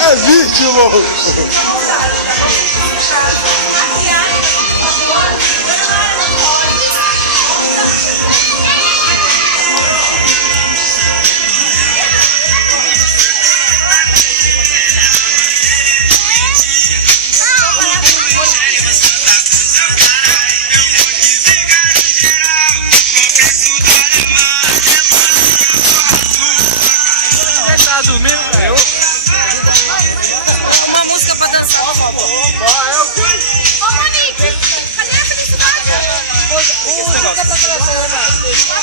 É vítima! Tá dormindo, cara? Eu? Uma música pra dançar. Ô, Monique, cadê a felicidade? esse negócio?